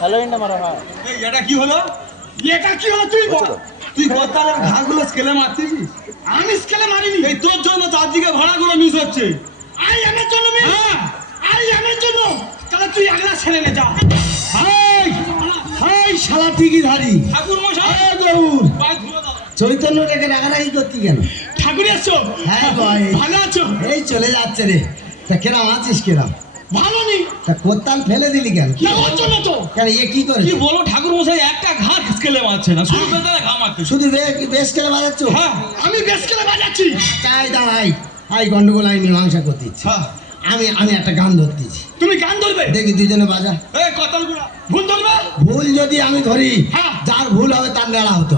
Hello ইন্ডা মারা। হ্যাঁ এটা কি হলো? এটা কি হলো তুই বল? তুই গতকালের ঘাসগুলো স্কেলে মারছিস? আমি স্কেলে মারিনি। এই তোর জন্য চারদিকে ভাড়াগুলো মিস হচ্ছে। আই আমার জন্য মিস? হ্যাঁ আই আমার জন্য। তাহলে তুই আগলা ছেড়ে নে যা। হাই হাই শালা ঠিকই ধারি ঠাকুর মশাই গৌর চৈতন্য রেখে রাগারাগি করতি কেন? ঠাকুর আসছো? হ্যাঁ ভাই ভালো আছো? এই চলে যাচ্ছে রে। তা কেরাম আছিস কেরাম? ভালো নেই। তা কোত্তাল ফেলে দিলি কেন? না ওর জন্য তো। কেন এ কি করে? কি বলো ঠাকুর মশাই একটা ঘাস স্কেলে মারছে না, শুধু বেতারে ঘা মারছে। শুধু বেশ স্কেলে বাজাচ্ছ? হ্যাঁ আমি বেশ স্কেলে বাজাচ্ছি। তাই দাঁড়াই আই গন্ডগোল আই মীমাংসা করতে ইচ্ছে। আমি একটা গান ধরতেছি। তুমি গান ধরবে? দেখি দুজনে বাজা। এই কতালগুলা ভুল ধরবে? ভুল যদি আমি ধরি যার ভুল হবে তার নেড়া হতো।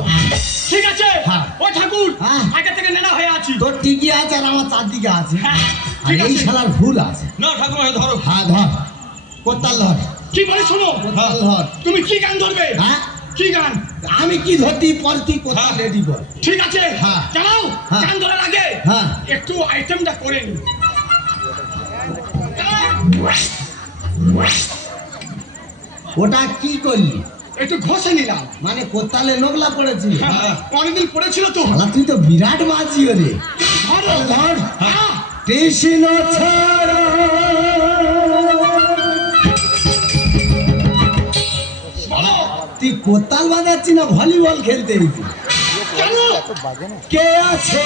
ঠিক আছে। ও ঠাকুর আগে থেকে নেড়া হয়ে আছি। তোর ঠিকই আছে আর আমার চারদিকে আছে। আর এই শালার ভুল আছে। না ঠাকুর ধরো। হ্যাঁ ধর কোতাল ধর। কি বলে শোনো? কোতাল ধর। তুমি কি গান ধরবে? হ্যাঁ কি গান? আমি কি ধরতি পরতি কোতাল রেডি কর। ঠিক আছে চালাও। গান ধরার আগে একটু আইটেমটা করে নি। ওটা কি করলি? একটু ঘষে নিলাম। মানে কোতালে নোংলা পড়েছিল? অনেকদিন পড়েছিল তো। তুই তো বিরাট মাঝি রে। ধর কৃষ্ণ ছাড়া তুই কোতাল বাজাচ্ছি না ভলিবল খেলতে এসেছি? কে আছে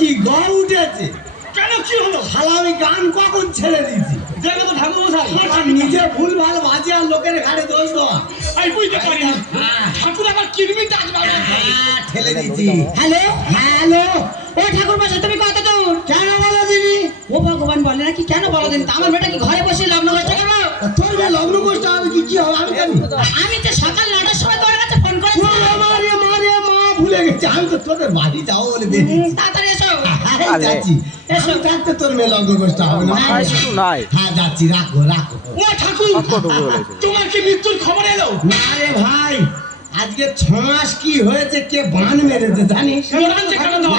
কি গা উঠেছে? কেন কি হলো? শালা আমি গান কখন ছেড়ে দিয়েছি? দেখো তো ঠাকুর মশাই নিজে ভুল ভাল বাজে আর লোকের ঘাড়ে দোষ দেওয়া। আমি বুঝতে পারি না ঠাকুর আমার কিরমিটা ঠেলে দিয়েছি। হ্যালো হ্যালো ও ঠাকুর মশাই তুমি কত দূর? কেন বলো দিদি? ও ভগবান বলে নাকি কেন বলো দিন? আমার বেটা কি ঘরে বসে লগ্ন করতে কেন? তোর মেয়ে লগ্ন করতে হবে কি হবে? আমি জানি। আমি তো সকাল 9টার সময় তোর কাছে ফোন করেছি। মারে মারে মা ভুলে গেছি। আমি তো তোদের বাড়ি যাও বলে বেরিয়েছি। তাড়াতাড়ি এসো। আরে যাচ্ছি। এসো থাকতে তোর মেয়ে লগ্ন করতে হবে না। কিছু নাই। হ্যাঁ যাচ্ছি রাখো রাখো। ও ঠাকুর তোমার কি মৃত্যুর খবর এলো? না রে ভাই আজকে 6 মাস কি হয়েছে কে বান মেরেছে জানিস?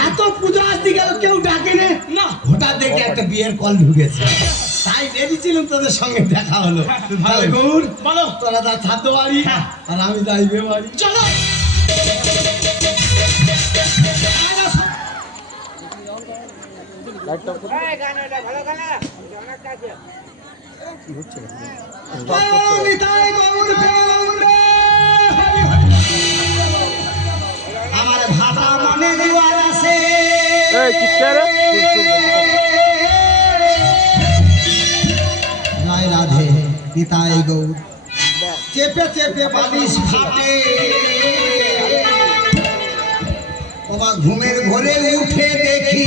এত পূজা আসতে গেল কেউ ডাকে না। হঠাৎ দেখে একটা বিয়ের কল ঢুকেছে তাই বেরিয়েছিলাম তোদের সঙ্গে দেখা হলো। ভালো গৌর বলো তোরা যা ছাদ বাড়ি আর আমি যাই বে বাড়ি। চলো আমার ভাষা মনে দেওয়ার আছে জয় রাধে পিতাই গৌর চেপে চেপে বালিশ ফাটে তোমার ঘুমের ঘরে উঠে দেখি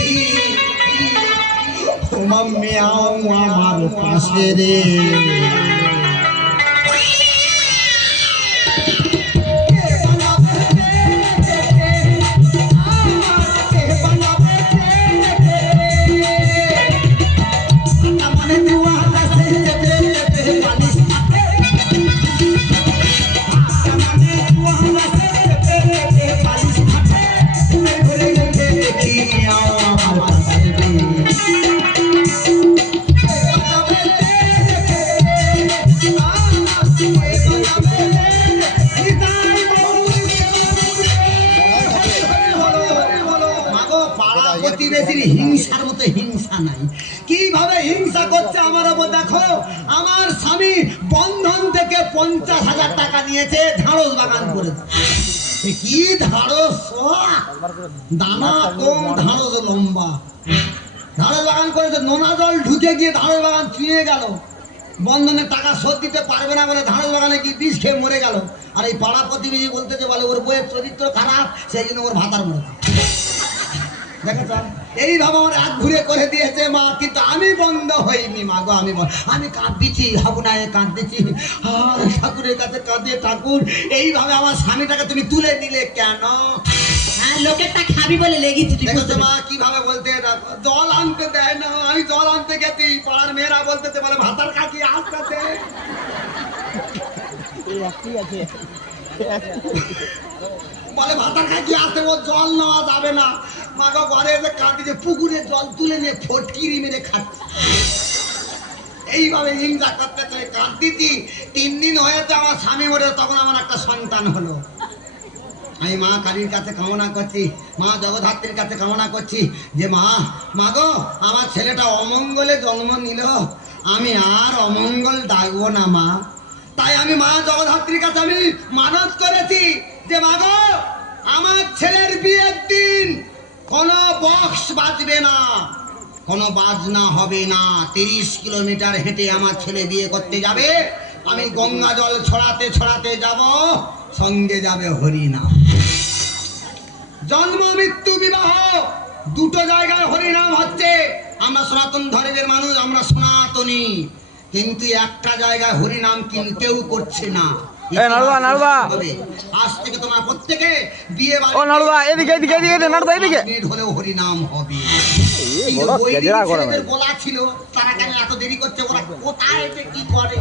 তোমার মেয়াও আমার পাশে রে। হিংসার মতো হিংসা নাই। কিভাবে হিংসা করছে আমার ওপর দেখো। আমার স্বামী বন্ধন থেকে 50,000 টাকা নিয়েছে ঢাড়স বাগান করেছে। কি ধাড়স দানা কম ধাড়স লম্বা। ধাড়স বাগান করেছে, নোনা জল ঢুকে গিয়ে ধাড়স বাগান চুয়ে গেল। বন্ধনের টাকা শোধ দিতে পারবে না বলে ধাড়স বাগানে কি বিষ খেয়ে মরে গেল। আর এই পাড়া প্রতিবেশী বলতেছে বলে ওর বইয়ের চরিত্র খারাপ, সেই জন্য ওর ভাতার মরে। দেখেছ, এইভাবে আমার হাত ঘুরে করে দিয়েছে মা, কিন্তু আমি বন্ধ হইনি মা গো। আমি কাঁদতেছি, ভাবনায় কাঁদতেছি, আর ঠাকুরের কাছে কাঁদে, ঠাকুর এইভাবে আমার স্বামীটাকে তুমি তুলে দিলে কেন? লোকেরটা খাবি বলে লেগেছি। দেখো মা কিভাবে বলতে, জল আনতে দেয় না। আমি জল আনতে গেছি, পাড়ার মেয়েরা বলতেছে বলে ভাতার কাকি আসতেছে। বলে ভাতার কাকি আসতে, ও জল নেওয়া যাবে না। মা গো ঘরে এসে কাঁদিছে, পুকুরের জল তুলে নিয়ে ফটকিরি মেরে খাচ্ছে। এইভাবে হিংসা করতে চাই, কাঁদতেছি। 3 দিন হয়েছে আমার স্বামী মরে, তখন আমার একটা সন্তান হলো। আমি মা কালীর কাছে কামনা করছি, মা জগদ্ধাত্রীর কাছে কামনা করছি যে মা গো আমার ছেলেটা অমঙ্গলে জন্ম নিল, আমি আর অমঙ্গল ডাকবো না মা। তাই আমি মা জগদ্ধাত্রীর কাছে আমি মানত করেছি যে মা গো আমার ছেলের বিয়ের দিন কোনো বক্স বাজবে না, কোনো বাজনা হবে না। 30 কিলোমিটার হেঁটে আমার ছেলে বিয়ে করতে যাবে, আমি গঙ্গা জল ছড়াতে ছড়াতে যাব, সঙ্গে যাবে হরিনাম। জন্ম মৃত্যু বিবাহ দুটো জায়গায় হরিনাম হচ্ছে। আমরা সনাতন ধর্মের মানুষ, আমরা সনাতনী, কিন্তু একটা জায়গায় হরিনাম কেউ করছে না। আজ থেকে তোমার প্রত্যেকে বিয়ে হলেও হরিনাম হবে। বলা ছিল তারা কেন এত দেরি করছে, ওরা কোথায় কি করে?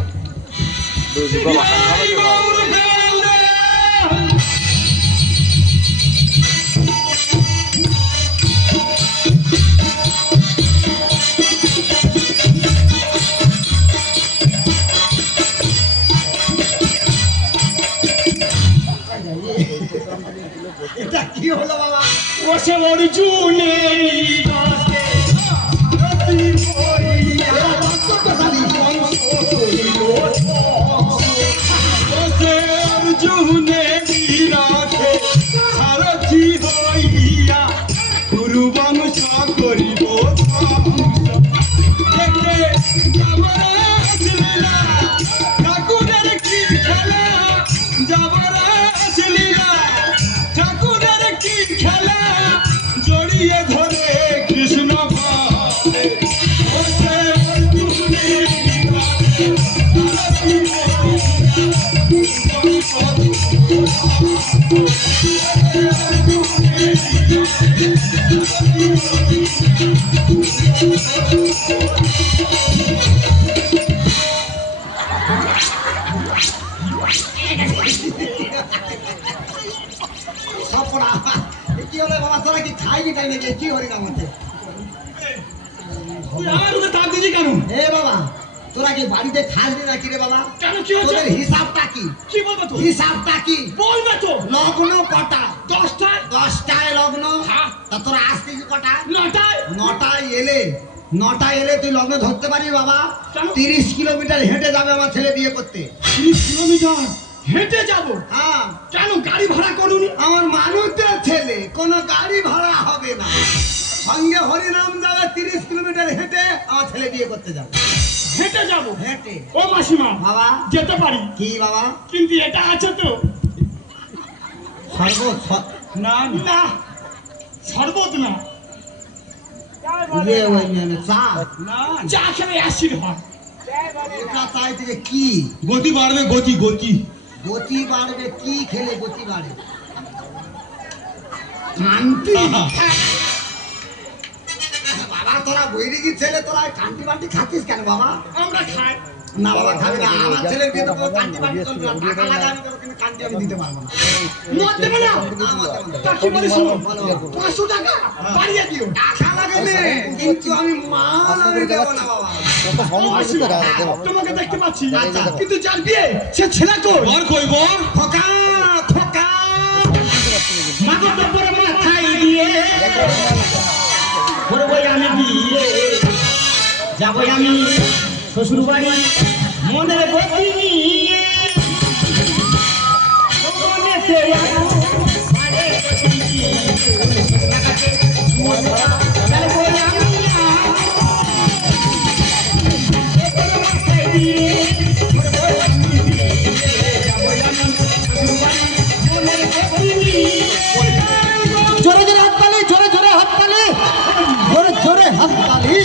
এটা কি হলো বাবা? বসে অর্জুনে অর্জুনে রাখে সারথি হইয়া গুরু বংশ করিব ঠাকুরের কি খেলা, যাবরাজ লীলা ঠাকুরের কি খেলা, জড়িয়ে ধরে কৃষ্ণ ভাবে বসে অর্জুনে কি হলো বাবা? তোরা কি খাইনি টাইনি? কি হরিনাম হচ্ছে? কেন এ বাবা তোরা কি বাড়িতে খাসনি নাকি রে বাবা? কেন কি হচ্ছে? তোদের হিসাবটা কি? কি বলবো তো? হিসাবটা কি বলবে তো? লগ্ন কটা? 10টায়। 10টায় লগ্ন। হ্যাঁ। তা তোরা আসতিস কটা? 9টায়। 9টায় এলে, 9টায় এলে তুই লগ্ন ধরতে পারবি বাবা? কেন? 30 কিলোমিটার হেঁটে যাবে আমার ছেলে বিয়ে করতে। 30 কিলোমিটার হেঁটে যাব? হ্যাঁ। কেন গাড়ি ভাড়া করুন? আমার মানুষদের ছেলে, কোনো গাড়ি ভাড়া হবে না, সঙ্গে হরিনাম যাবে। 30 কিলোমিটার হেঁটে আমার ছেলে বিয়ে করতে যাবে। হেঁটে যাব? হেঁটে। ও মাসিমা বাবা যেতে পারি, কি বাবা? কিন্তু এটা আছে তো? শরবত? না না শরবত না, চা? না চা খেলে অ্যাসিড হয়। এটা চাই থেকে কি গতি বাড়বে, গতি গতি গতি বাড়বে? কি খেলে গতি বাড়ে? কান্তি? বাবা তোরা বৈরিকি ছেলে, তোরা কান্তি বান্তি খাচ্ছিস কেন বাবা? আমরা খাই না বাবা খাবি না। আমার ছেলের বিয়ে তো কান্তি বান্তি চলবে না। টাকা লাগে আমি তোকে, কিন্তু কান্তি আমি দিতে পারবো না। মদ দেবে না? তা কি বলিস? 500 টাকা বাড়িয়ে দিও। টাকা লাগে না, কিন্তু আমি মাল আমি দেবো না বাবা। তোমাকে দেখতে পাচ্ছি, কিন্তু যার বিয়ে সে ছেলে কই? বর কই? বর খোকা খোকা মাগো তোর মাথায় দিয়ে করবই আমি বিয়ে, যাবই আমি শ্বশুর বাড়ি মনের গতি নিয়ে। জোরে জোরে হাততালি।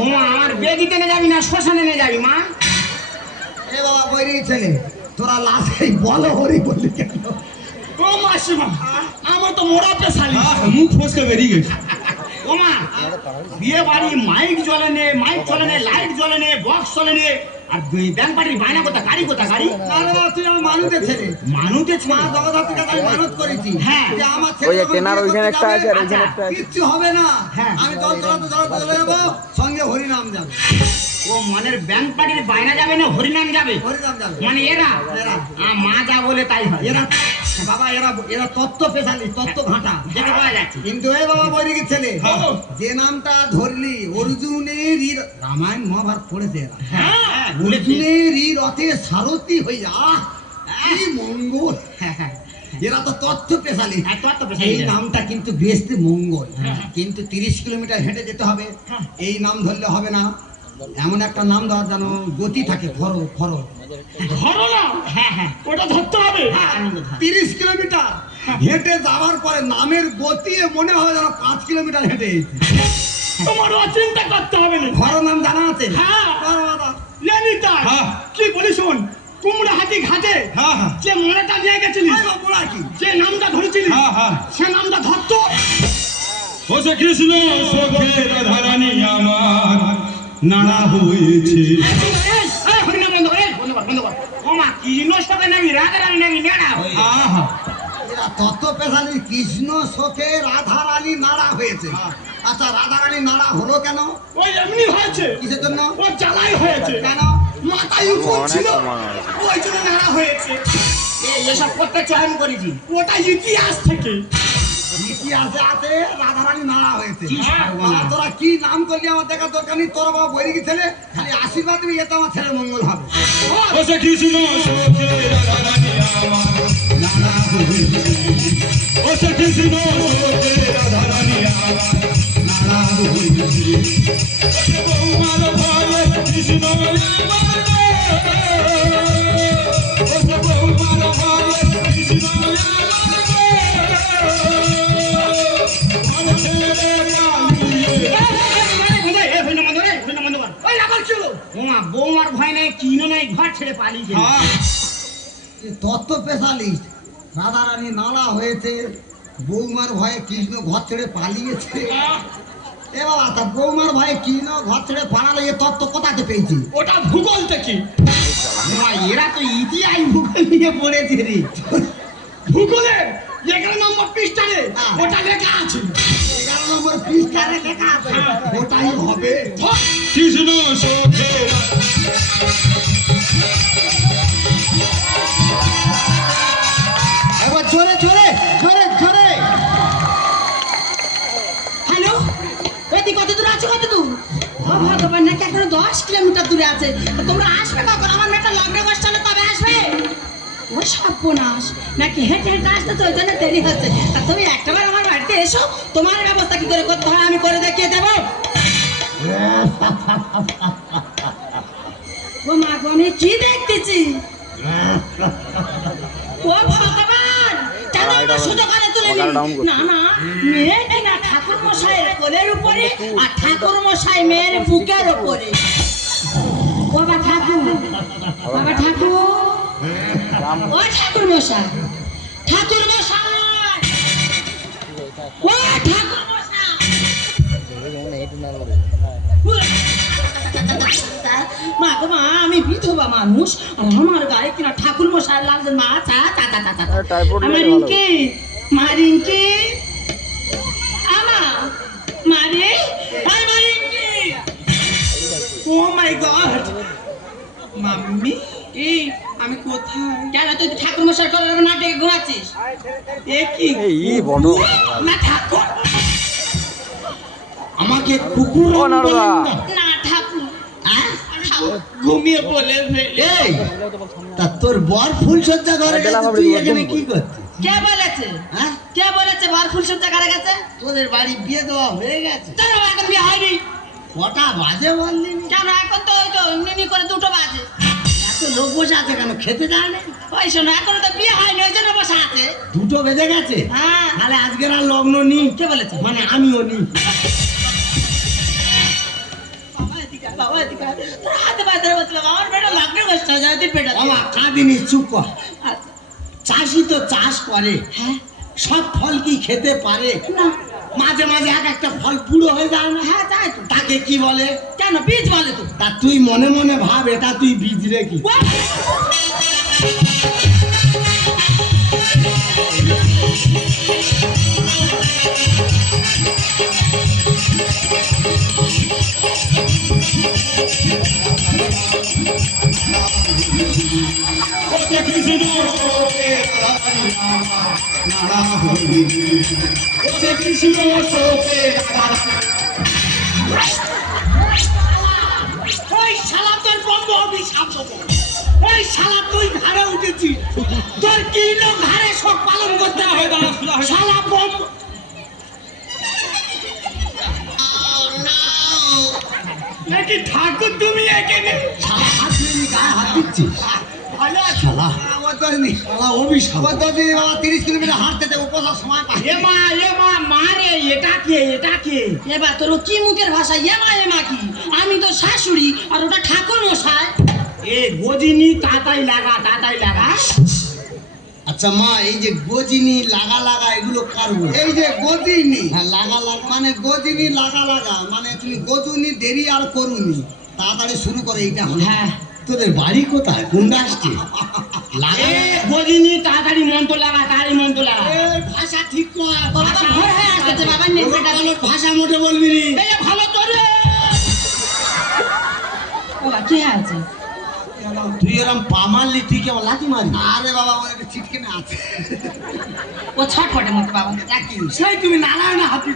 ও মা, আমার বেদিতে নিয়ে যাবি না শ্মশানে নিয়ে যাবি মা? এ বাবা বৈরি ছেলে, তোরা লাস্টেই বলো হরি বললি কেন? ও মাসিমা, আমার তো মোড়া পেশালি, মুখ ফসকে বেরিয়ে গেছে। ও মা, বিয়ে বাড়ি মাইক জ্বলে নে, মাইক চলে নে, লাইট জ্বলে নে, বক্স চলে নে, আর ব্যাংক পার্টির বায়না কোথা, গাড়ি কোথা, গাড়ি? না না, তুই আমার মানুষের ছেলে। মানুষের মা জগদ্ধাত্রীর কাছে আমি মানত করেছি। হ্যাঁ। যে আমার ওই যে ছেলে কেনার যখন ওইখানে বিয়ে একটা করতে আছে আর যাবে, ওইখানে একটা আছে। কিচ্ছু হবে না। হ্যাঁ। আমি জল চলাতে চলে যাবো, সঙ্গে হরিনাম যাবে। ও মনের ব্যাংক পার্টির বায়না যাবে না হরিনাম যাবে? হরিনাম যাবে। মানে এরা এরা। মা যা বলে তাই হয়। এরা বাবা, এরা তত্ত্ব পেশালি, তত্ত্ব ঘাটা। দেখে পাওয়া যাচ্ছে। কিন্তু এই বাবা বৈরিকের ছেলে, হ্যাঁ। যে নামটা ধরলি অর্জুনের রামায়ণ মহাভারত পড়েছে এরা। হ্যাঁ, বলেছি। অর্জুনের রথে সারথি হইয়া কি মঙ্গল। এরা তো তথ্য পেশালি। হ্যাঁ, তত্ত্ব পেশালি। এই নামটা কিন্তু বেশতে মঙ্গল। হ্যাঁ। কিন্তু 30 কিলোমিটার হেঁটে যেতে হবে। হ্যাঁ। এই নাম ধরলে হবে না, এমন একটা নাম ধর যেন গতি থাকে, খরো খরো। ধরো না, হ্যাঁ হ্যাঁ ওটা ধরতে হবে। হ্যাঁ, আনন্দ ধর। 30 কিলোমিটার হেঁটে যাওয়ার পরে নামের গতি মনে হয় যেন 5 কিলোমিটার হেঁটে এসেছি। তোমার চিন্তা করতে হবে না। খরো নাম জানা আছে? হ্যাঁ। বলো দাদা। জানি তাই। হ্যাঁ। কি বলি শোন, কুমড়া হাতি ঘাটে যে মনেটা নিয়ে গেছিলিস, এই বাবা, বুড়া কি? যে নামটা ধরেছিলিস, সে নামটা ধরতো। ও সে কৃষ্ণ সখে রাধারানী আমার নানা হয়েছে। হরিনাম বন্ধ করে, বন্ধ কর, বন্ধ কর। ও মা, কি নষ্টকে নাকি রাগা রানি নাকি নেড়া হয়ে? এরা তত্ত্ব পেশালি, কৃষ্ণ শোকে রাধা রানী নাড়া হয়েছে। আচ্ছা, রাধা রানী নাড়া হলো কেন? ওই এমনি হয়েছে, কিসের জন্য? ও জ্বালাই হয়েছে, কেন? মাথায় উপর ছিল, ওই জন্য নাড়া হয়েছে। এসব করতে চয়ন করেছি। ওটা ইতিহাস থেকে। ইতিহাসে আছে রাধা রানী নাড়া হয়েছে। কি সর্বনাশ। বাবা, তোরা কি নাম করলি আমার দেখার দরকার নেই। তোরা বাবা বৈরিকি ছেলে, খালি আশীর্বাদ দিবি, এতে আমার ছেলের মঙ্গল হবে। ও সে কৃষ্ণ সখে রাধারানী আমার নানা হয়েছে। ও সে কৃষ্ণ সখে রাধারানী আমার নানা হয়েছে। ও সে বৌমার ভাই কৃষ্ণ আমার রে। ও সে বৌমার ভাই কৃষ্ণ আমার রে। আমার ছেলে কালিয়ে বৌমার ভয় নেই, কিনো নেই, ঘর ছেড়ে পালিয়েছে। এই তত্ত্ব পেশালিস্ট, রাধা রানী নাড়া হয়েছে, বৌমার ভয়ে কৃষ্ণ ঘর ছেড়ে পালিয়েছে। এ বাবা, তা বৌমার ভয়ে কৃষ্ণ ঘর ছেড়ে পালালে এ তত্ত্ব কোথাতে পেয়েছি? ওটা ভূগোল থেকে। এরা তো ইতিহাস ভূগোল নিয়ে পড়েছে রে। ভূগোলের 11 নম্বর পৃষ্ঠারে হ্যাঁ। ওটা লেখা আছে। 11 নম্বর পৃষ্ঠারে লেখা আছে, ওটাই হবে। কৃষ্ণ সখে একবার জোরে জোরে জোরে জোরে। হ্যালো, ওইদিকে কত দূর আছে, কত দূর? ও ভগবান, নাকি এখনো 10 কিলোমিটার দূরে আছে। তোমরা আসবে কখন? আমার মেয়েটা লগ্নে বসলে তবে আসবে। ও সর্বনাশ, নাকি হেঁটে হেঁটে আসতে তো ওই জন্য দেরি হচ্ছে। তা তুমি একটাবার আমার বাড়িতে এসো, তোমার ব্যবস্থা কি করে করতে হয় আমি করে দেখিয়ে দেবো। ও মা গো, আমি কি দেখতেছি? ও ভগবান, কেন আমার সোজা করে তুলে মগার ডাউন নিলি? করছে। না না, মেয়ে কিনা ঠাকুর মশাইয়ের কোলের উপরে, আর ঠাকুর মশাই মেয়ের বুকের উপরে। বাবা ঠাকুর, বাবা ঠাকুর, ও ঠাকুর মশাই, ঠাকুর মশাই, ও ঠাকুর মশাই। মা গো মা, আমি বিধবা মানুষ, আর আমার গায়ে কিনা ঠাকুর মশাই লাগছে। মা চা চা চা চা চা। টাইপড আমার লেগে ভালো। রিঙ্কি, মা রিঙ্কি, আমা, মা রে, আই মা রিঙ্কি। ও মাই গড, মাম্মি, এই আমি কোথায়? কেন তুই ঠাকুর মশাই করে না ডেকে ঘুমাচ্ছিস? এ কি? এই বড় না ঠাকুর, আমাকে কুকুর ও নারদা না ঠাকুর, হ্যাঁ? ঠাকুর। ঘুমিয়ে বলে ফেলে। এই, তা তোর বর ফুল সজ্জা ঘরে বেলা গেছে, হবে, তুই একদম এখানে কি করে। করছিস? কে বলেছে? হ্যাঁ? কে বলেছে বার ফুল সজ্জা করে গেছে? তোদের বাড়ি বিয়ে দেওয়া হয়ে গেছে? কেন এখন বিয়ে হয়নি? কটা বাজে বললি? কেন এখন তো ওই তো নিনি করে 2টো বাজে। এত লোক বসে আছে কেন, খেতে যায় না? ও ওই শোনো এখনো তো বিয়ে হয়নি ওই জন্য বসে আছে। দুটো বেজে গেছে, হ্যাঁ তাহলে আজকের আর লগ্ন নি। কে বলেছে? মানে আমিও নি। বাবা এদিকে আয়, বাবা এদিকে আয়। তোর হাতে পায়ে ধরে বলতে বাবা, আমার বেটা লগ্নের কষ্ট হয়ে যায়, তুই পেটা বাবা কাঁদিনি, চুপ কর। আচ্ছা। চাষি তো চাষ করে, হ্যাঁ সব ফল কি খেতে পারে? না মাঝে মাঝে এক একটা ফল পুরো হয়ে যায় না, হ্যাঁ তাই তো। তাকে কি বলে? কেন বীজ বলে তো? তা তুই মনে মনে ভাব, এটা তুই বীজ রে কি? ওসে কৃষ্ণ শোকে রাধারানী আমার নাড়া হইছে। ওসে কৃষ্ণ শোকে ওই শালা তোর বন্ধ অভিশাপ দেবো। ওই শালা তুই ঘাড়ে উঠেছিস, তোর কি লোক ঘাড়ে সব পালন করতে হবে? শালা বন্ধ। নাকি ঠাকুর তুমি এখানে? শালা হাত দিয়ে গায়ে হাত দিচ্ছিস। শালা আমার তো নেই। শালা অভিশাপ। আমার তো নেই, বাবা 30 কিলোমিটার হাঁটতে যাবো, কোথাও সময় পাই এ মা মারে, এটা কে? এটা কে? এবার তোর কি মুখের ভাষা? এমা এমা কি? আমি তো শাশুড়ি আর ওটা ঠাকুর মশাই। এ গজিনি, তাতাই লাগা, তাতাই লাগা। আচ্ছা মা, এই যে গজিনি লাগা লাগা এগুলো কার বলে? এই যে গদিনি, হ্যাঁ, লাগা লাগা মানে গদিনি লাগা লাগা, মানে তুমি গদুনি দেরি আর করুনি, তাড়াতাড়ি শুরু করে, এইটা হলো। হ্যাঁ। তোদের বাড়ি কোথায়? কোন রাষ্ট্রে? লাগা গজিনি, তাড়াতাড়ি মন্ত্র লাগা, তাড়াতাড়ি মন্ত্র লাগা। এই ভাষা ঠিক কর, বাবা তো ভোর হয়ে আসতেছে, বাবার নেই পেটা ভালো ভাষা মোটে বলবি নি। এই ভালো তোর বাবা কি আছে? তুই এরম পা মারলি, তুই কেমন লাথি মারলি? আরে বাবা আমার একটা ছিটকেনে আছে। ও ছটফটে মতো বাবা। একই সেই তুমি নারায়ণ হাতি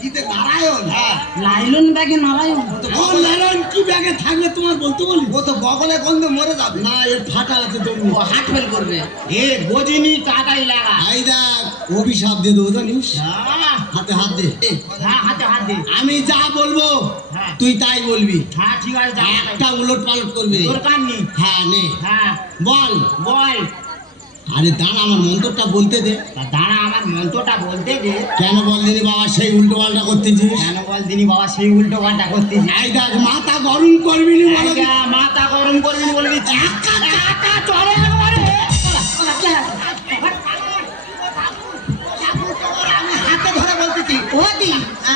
গীতে নারায়ণ, হ্যাঁ লাইলন ব্যাগে নারায়ণ। ও নারায়ণ কি ব্যাগে থাকলে তোমার বলতে বলি? ও তো বগলে গন্ধ মরে যাবে। না, এর ফাটা আছে তুমি। ও হার্ট ফেল করবে। এ গজিনি, তাড়াতাড়ি লাগা। এই দেখ অভিশাপ দিয়ে দেবো জানিস, হ্যাঁ, হাতে হাত দে। হ্যাঁ, হাতে হাত দে। আমি যা বলবো হ্যাঁ। তুই তাই বলবি, হ্যাঁ, ঠিক আছে, যা। একটা উলট পালট করবি না। দরকার নেই। হ্যাঁ নে হ্যাঁ, বল। বল। আরে দাঁড়া, আমার মন্ত্রটা বলতে দে। তা দাঁড়া, আমার মন্ত্রটা বলতে দে। কেন বল দিনি বাবা সেই উল্টো পাল্টা করতেছিস? কেন বল দিনি বাবা সেই উল্টো পাল্টা করতেছি? এই দেখ মাথা গরম করবি নি বলে দে। মাথা গরম করবি না বলবি, চাকা চাকা চলে একবারে। বাবা কি আছে? আমি হাতে ধরে বলতেছি, ও দি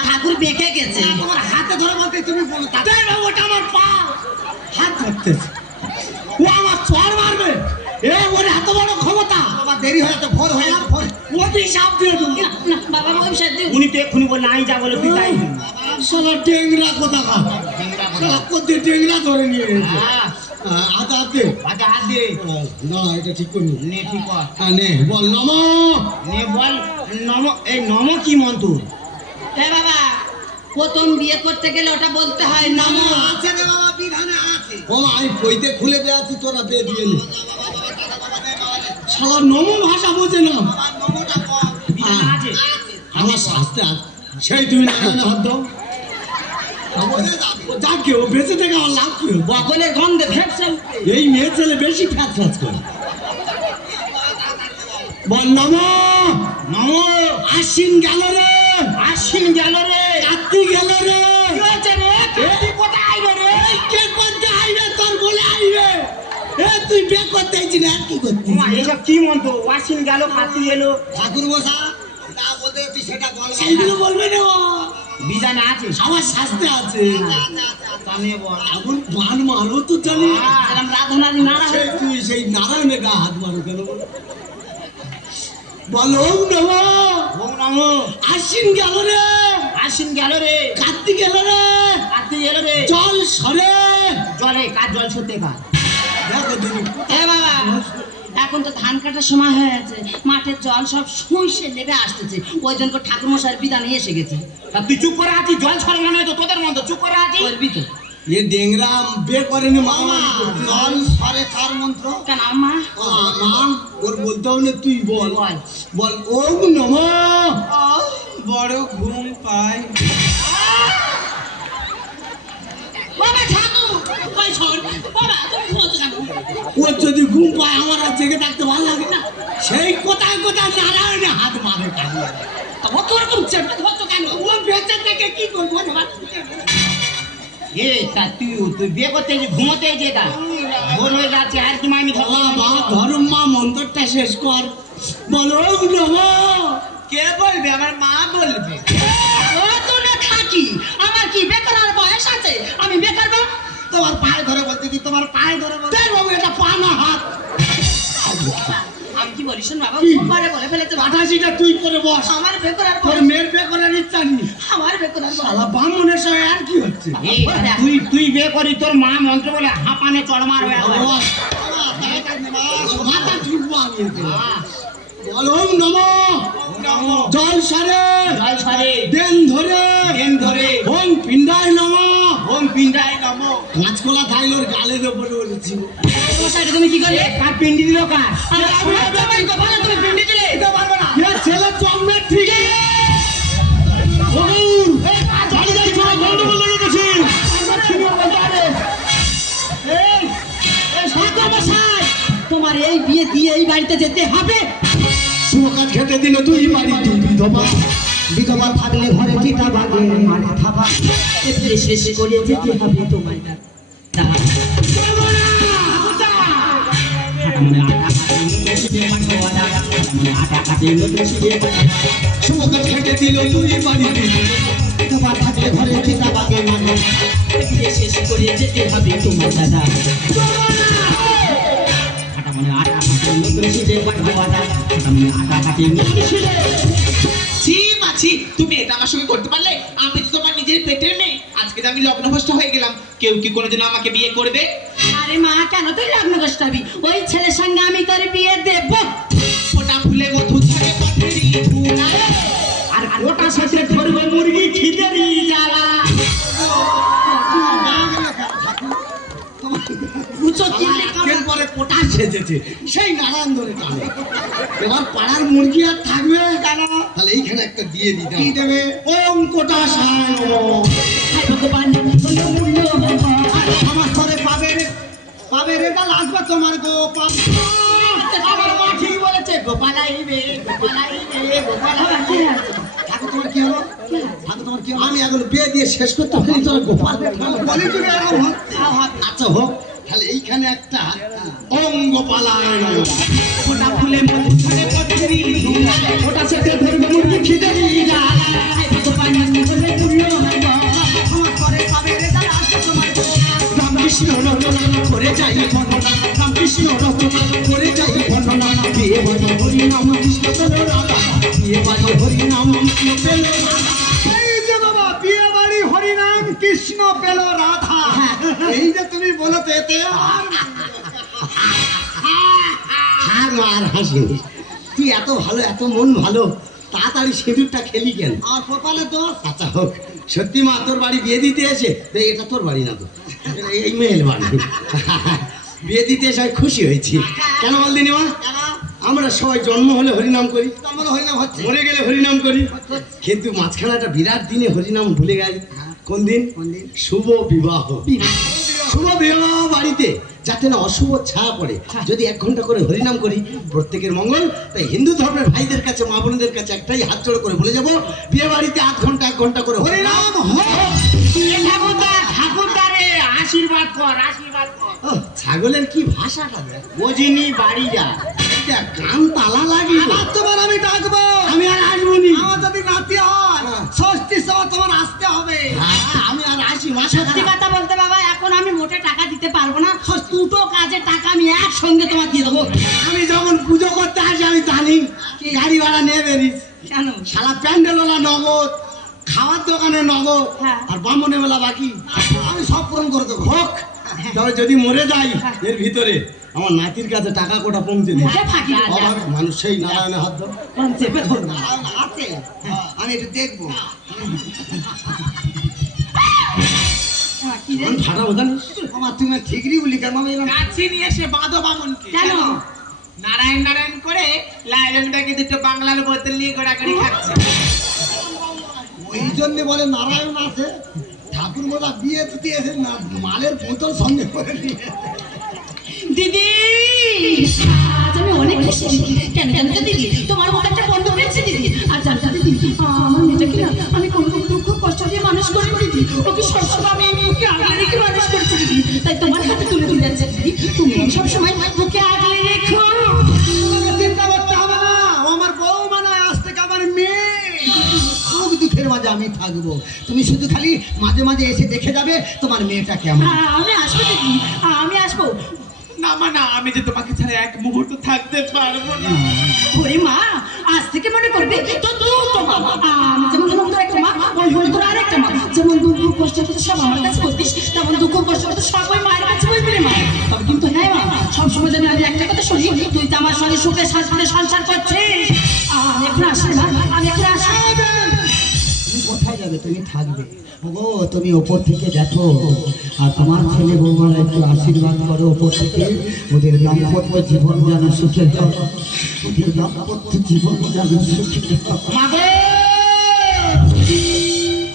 ঠাকুর বেঁকে গেছে। তোমার হাতে ধরে বলতে তুমি বলো তা। দেখ বাবা, ওটা আমার পা। হাত ধরতেছে। ও আমার চড় মারবে। এ ওর এত বড় ক্ষমতা। বাবা দেরি হয়ে যাচ্ছে, ভোর হয়ে যাচ্ছে, ভোর। অভিশাপ দিয়ে দেবো। না না বাবা অভিশাপ দিও। উনি তো এক্ষুনি বললেন, আমি যা বলে তুই তাই। শালা টেংরা কোথাকার, শালা কোথায় টেংরা ধরে নিয়ে গেছে। হ্যাঁ, হাতে হাত দে। হাতে হাত দে। না এটা ঠিক করবি। নে, ঠিক কর। হ্যাঁ নে বল নম। নে বল নম। এই নম কি মন্ত্র? এ বাবা প্রথম বিয়ে করতে গেলে ওটা বলতে হয় নম। আছে রে বাবা, বিধানে আছে। ও মা, আমি বইতে খুলে দেয়া তুই তোরা দিয়ে দিয়ে নে। শালা নম ভাষা বোঝে না। বাবা নমটা কর। বিধান আছে। আমার শাস্তে আছে। সেই তুমি নারায়ণ হাত দাও। যাকে ও বেঁচে থেকে আমার লাভ কি? বগলের গন্ধে ভেপসে উঠবে। এই মেয়ে ছেলে বেশি ফ্যাচ ফ্যাচ করে। বল নম। নম। আশ্বিন গেল রে, আশ্বিন গেল রে। কার্তিক গেল রে। কি হয়েছে রে? কার্তিক কোথায় আইবে রে? এই কে করতে আইবে, তোর বলে আইবে। এ তুই বে করতে আইছি না, কি করতে? মা, এসব কি মন্ত্র? আশ্বিন গেল, কার্তিক এলো। ঠাকুর বসা যা বলতে তুই সেটা বল। সেইগুলো বলবে না, বিধানে আছে। আমার শাস্তে আছে। তা নে বল। এখন বান মারো তো জানি। সেরকম রাধনারি নাড়া সেই তুই সেই নারায়ণের গা হাত মারো কেন? বলো নম। ওম নম। আশ্বিন গেল রে, আশ্বিন গেল রে। কার্তিক গেল রে, কার্তিক এলো রে। জল সরে। জলে কার জল সত্যি কার? দেখো দিদি এ বাবা এখন তো ধান কাটার সময় হয়ে গেছে, মাঠের জল সব শুইসে নেমে আসতেছে, ওই জন্য ঠাকুর মশাইয়ের বিধানে এসে গেছে। তা তুই চুপ করে আছিস, জল ছড়ে মনে হয় তো তোদের মতো চুপ করে আছিস। করবি তো এ ডেংরা বে করেনি মামা। জল সরে কার মন্ত্র? কেন মা? মা ওর বলতে হবে না, তুই বল। বল। বল ওম নম। বড় ঘুম পাই। বাবা ঠাকুর কই শোন বাবা তুমি ঘুমোচ্ছ কেন? ও যদি ঘুম পায় আমার আর জেগে থাকতে ভালো লাগে না, সেই কোথায় কোথায় নারায়ণে হাত মারে কাঁদিয়ে। ও তো ওরকম চেপে ধরছো কেন? ও বেঁচে থেকে কি করবো? এ তা তুই বিয়ে করতে যে ঘুমোতে যেটা ভোর হয়ে যাচ্ছে আর কি মাইনি খাবো বাবা ধর্ম মা মন্ত্রটা শেষ কর, বলো নমো। কে বলবে? আমার মা বলবে। ও তো না থাকি, আমার কি বেকার আর বয়স আছে? আমি বেকার বা? তোমার পায়ে ধরে বলতে কি, তোমার পায়ে ধরে বলতে দেখ বাবু এটা পা না হাত। আমি কি বলি শোন বাবা, কি? খুব বারে বলে ফেলেছে বাবা। আঠাশিটা তুই করে বস, আমার বেকার আর তোর বয়স, মেয়ের বিয়ে করার ইচ্ছা নেই। আমার বেকার আর বয়স। শালা বামুনের সঙ্গে আর কি হচ্ছে? এই তুই বিয়ে করি তোর মা মন্ত্র বলে হাঁপানে চড়মার হয়ে যাবে মাথা ঠুকবো আমি এতে। বলো নমো। জল সারে জল সারে দেন ধরে দেন ধরে ওম পিণ্ডায় নমো। ওম পিণ্ডায় নমো। কাঁচকলা থাইলোর গালের ওপরে বলেছিল। মশাইটা তুমি কি করলে? কার পিন্ডি দিল কার? আরে আমি তো ভালো, তুমি পিন্ডি দিলে। এটা পারবে না। এ ছেলে জন্মের ঠিক তোমার এই বিয়ে দিয়ে এই বাড়িতে যেতে হবে। শুভকাজ খেতে দিল তুই বাড়িতে বিধবা। বিধবা থাকলে ঘরে চিতা বাগে মানে থাবা। এপ্রিল শেষ করে যেতে হবে তোমার শুভকাজ খেতে দিল তুই বাড়িতে বিধবা থাকলে ঘরে চিতা বাগে মানে। শেষ করে যেতে হবে তোমার দাদা। ছি মাছি, তুমি এটা আমার সঙ্গে করতে পারলে? আমি তো তোমার নিজের পেটের মেয়ে। আজকে তো আমি লগ্নভ্রষ্ট হয়ে গেলাম, কেউ কি কোনোদিন আমাকে বিয়ে করবে? আরে মা, কেন তুই লগ্ন কষ্টাবি? ওই ছেলের সঙ্গে আমি তোর বিয়ে দেব। ওটা ফুলে মধু থাকে পথেরই ধুলায়। আর ওটা সাথে ধরবে মুরগি খিদেরই জ্বালা। উঁচু চিল্লে এর পরে কোটা সেজেছে সেই নারায়ণ ধরে টানে। এবার পাড়ার মুরগি আর থাকবে কেন? তাহলে এইখানে একটা দিয়ে দিতে কি দেবে? ওম কোটা সায় নমঃ। ভগবান হলো মূল্য আমার ঘরে পাবে রে, পাবে রে, কাল আসবে তোমার গো পাব। আমার মা ঠিক বলেছে, গোপালাইবে গোপালাইবে গোপালাইবে। ঠাকুর তোমার কি হলো? ঠাকুর তোমার কি হলো? আমি এখন বিয়ে দিয়ে শেষ করতে পারি তোর গোপাল বলি তুমি এরকম হচ্ছে। আচ্ছা হোক, তাহলে এইখানে একটা ওম গোপালায় নমঃ। ওটা ফুলে মধু থাকে পথেরই ধুলায়। ওটা সাথে ধরবে মুরগি খিদেরই জ্বালা। ভগবান হলো মূল্য আমার ঘরে পাবে রে দাদা, আসবে তোমার রামকৃষ্ণ রচনা করে যাই বর্ণনা, রামকৃষ্ণ রচনা করে যাই বর্ণনা। বিয়ে বাজে হরি নাম কৃষ্ণ পেল রাধা, বিয়ে বাজে হরি নাম কৃষ্ণ পেল রাধা। এই যে বাবা, বিয়ে বাড়ি হরিনাম কৃষ্ণ পেল রাধা। এই যে তুমি বলো তো, এতে আর হার মার হাসিস। তুই এত ভালো, এত মন ভালো, তাড়াতাড়ি সিঁদুরটা খেলি কেন? আর কপালে দোষ। আচ্ছা হোক, সত্যি মা তোর বাড়ি বিয়ে দিতে এসে তো, এটা তোর বাড়ি না তো, এই মেয়ের বাড়ি। বিয়ে দিতে এসে আমি খুশি হয়েছি। কেন বল দিনি মা? আমরা সবাই জন্ম হলে হরিনাম করি, আমার হরিনাম হচ্ছে। মরে গেলে হরিনাম করি, কিন্তু মাঝখানে একটা বিরাট দিনে হরিনাম ভুলে গেল। কোন দিন? শুভ বিবাহ। শুভ বিবাহ বাড়িতে যাতে না অশুভ ছায়া পড়ে, যদি 1 ঘন্টা করে হরিনাম করি, প্রত্যেকের মঙ্গল। তাই হিন্দু ধর্মের ভাইদের কাছে, মা বোনদের কাছে একটাই হাত জোড় করে বলে যাবো, বিয়ে বাড়িতে 1 ঘন্টা 1 ঘন্টা করে হরিনাম হোক। ঠাকুরদারে আশীর্বাদ কর, আশীর্বাদ কর। ও, ছাগলের কি ভাষাটা দেখ, বোঝিনি বাড়ি যা। এটা কান তালা লাগে। আবার তোমার আমি ডাকবো। আমি আর আসবনি। আমার যদি নাতি হয়, ষষ্ঠীর সময় তোমার আসতে হবে। আমি আর আসি মাসে। সত্যি কথা বলতে বাবা, এখন আমি মোটে টাকা দিতে পারবো না। দুটো কাজে টাকা আমি একসঙ্গে তোমার দিয়ে দেবো। আমি যখন পুজো করতে আসি আমি জানি গাড়ি ভাড়া নিয়ে বেরিস। কেন? শালা প্যান্ডেলওয়ালা নগদ, খাওয়ার দোকানে নগদ, হ্যাঁ। আর বামনে বেলা বাকি। আমি সব পূরণ করে দেবো। হোক, তবে যদি মরে যাই এর ভিতরে, আমার নাতির কাছে টাকা কোটা পৌঁছে দিই। মুখে ফাঁকি না। অভাব মানুষ সেই নারায়ণের হাত ধর। কোন চেপে ধরবো। আছে, আমি একটু দেখবো। কি রে? আমি ফাটাবো জানিস? আমার তুমি ঠিকই বলি কেন? আমি এরকম কাছে নিয়ে এসে বাঁধো বামনকে। কেন? নারায়ণ নারায়ণ করে লাইলনটাকে দুটো বাংলার বোতল নিয়ে গোড়াগড়ি খাচ্ছে। ওই জন্য বলে নারায়ণ আছে। ঠাকুর বলা বিয়ে দিতে এসে না, মালের বোতল সঙ্গে করে নিয়ে এসে। দিদি আজ আমি অনেক খুশি দিদি। কেন জানো তো দিদি, তোমার মতো একটা বন্ধু পেয়েছি দিদি। আর জানো তো দিদি, আমার মেয়েটাকে না আমি কোনো দুঃখ কষ্ট দিয়ে মানুষ করি দিদি। ওকে সবসময় আমি ওকে আগলে রেখে মানুষ করছি দিদি। তাই তোমার হাতে তুলে দিয়ে যাচ্ছে দিদি, তুমি সবসময় ওকে আগলে রেখো। চিন্তা করতে হবে না, ও আমার বউ মানে আজ থেকে আমার মেয়ে। সুখ দুঃখের মাঝে আমি থাকবো, তুমি শুধু খালি মাঝে মাঝে এসে দেখে যাবে তোমার মেয়েটা কেমন। আমি আসবো দিদি, আমি আসবো। না মা না, আমি যে তোমাকে ছাড়া এক মুহূর্ত থাকতে পারবো না। ওরে মা, আজ থেকে মনে করবে তো তো মা। আমি যেমন সুন্দর একটা মা, ওই হল তোর আর একটা মা। যেমন দুঃখ কষ্ট তো সব আমার কাছে বলতিস, তেমন দুঃখ কষ্ট তো সব ওই মায়ের কাছে বলবি রে মা। তবে কিন্তু হ্যাঁ মা, সবসময় যেন আমি একটা কথা শুনি, তুই তো আমার সঙ্গে সুখে শান্তিতে সংসার করছিস। আমি এখন আসি মা, আমি এখন আসি। তুমি কোথায় যাবে? তুমি থাকবে। ওগো তুমি ওপর থেকে দেখো, আর তোমার ছেলে বৌমারা একটু আশীর্বাদ করো ওপর থেকে। ওদের দাম্পত্য জীবন যেন সুখের হয়, ওদের দাম্পত্য জীবন যেন সুখের হয়। মাগো,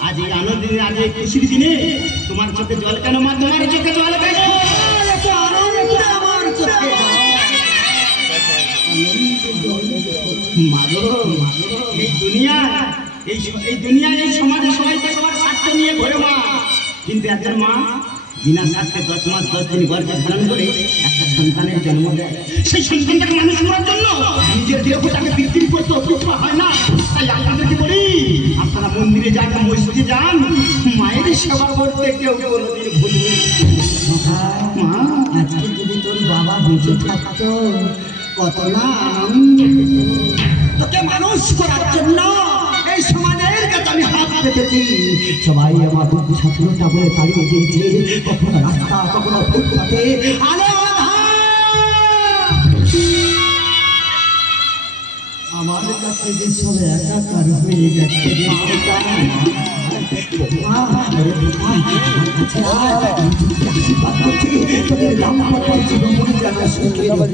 আজ এই আনন্দের, আজ এই খুশির দিনে তোমার চোখে জল কেন মা? তোমার চোখে জল কেন? এত আনন্দ আমার চোখে জল। মাগো, এই দুনিয়া, এই দুনিয়া, এই সমাজে সবাই তো সবার স্বার্থ নিয়ে ঘোরে মা। কিন্তু একজন মা বিনা স্বার্থে 10 মাস 10 দিন গর্ভে ধারণ করে একটা সন্তানের জন্ম দেয়। সেই সন্তানটাকে মানুষ করার জন্য নিজের দেহটাকে বিক্রি করতে অসুবিধা হয় না। তাই আপনাদেরকে বলি, আপনারা মন্দিরে যান, মসজিদে যান, মায়ের সেবা করতে কেউ কোনোদিন ভুলবেন না। মা, আজকে যদি তোর বাবা বেঁচে থাকতো কত না আনন্দ পেত। তোকে মানুষ করার জন্য এই সমাজের কাছে আমি হাত পেতেছি। সবাই আমার দুঃখ ছাত্রটা বলে তাড়িয়ে দিয়েছে, কখনো রাস্তা কখনো ফুটপাতে আলো আমার কাছে যে সব একাকার হয়ে গেছে রে বোকা। আরে বোকা, আমার কাছে আয়, আমি তোকে আশীর্বাদ করছি, তোদের দাম্পত্য জীবন যেন সুখের হয়।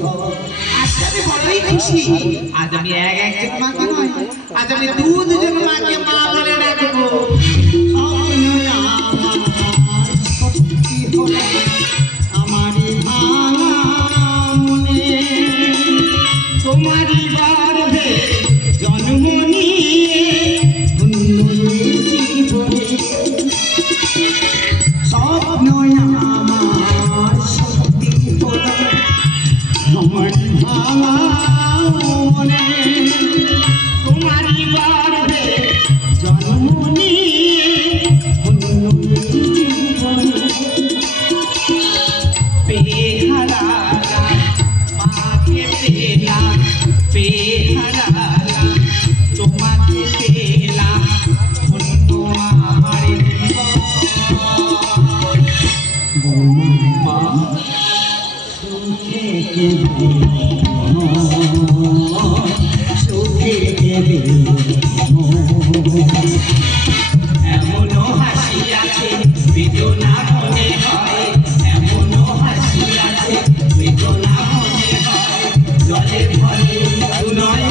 আজকে আমি বড়ই খুশি। আজ আমি একজন মাকে নয়, আজ আমি দুজন মাকে মা বলে ডাকবো। আমারই ভাঙা মনে তোমারই গর্ভে জন্ম নিয়ে ধন্য জীবনে স্বপ্ন আমার সত্যি হলো। আমারই ভাঙা মনে তোমারই গর্ভে জন্ম নিয়ে ধন্য জীবনে পেহারা মাকে পেলাম, পেহারা তোমাকে পেলাম, ধন্য আমার মা সুখে কেঁদে সুখে কেঁদে এমনও হাসি আছে বেদনা মনে হয়, এমনও হাসি আছে বেদনা মনে হয়, জলে ভরে নয়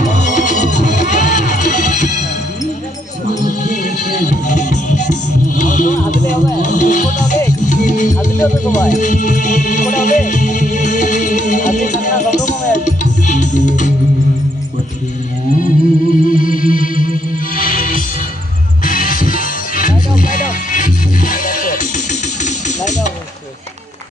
Light up.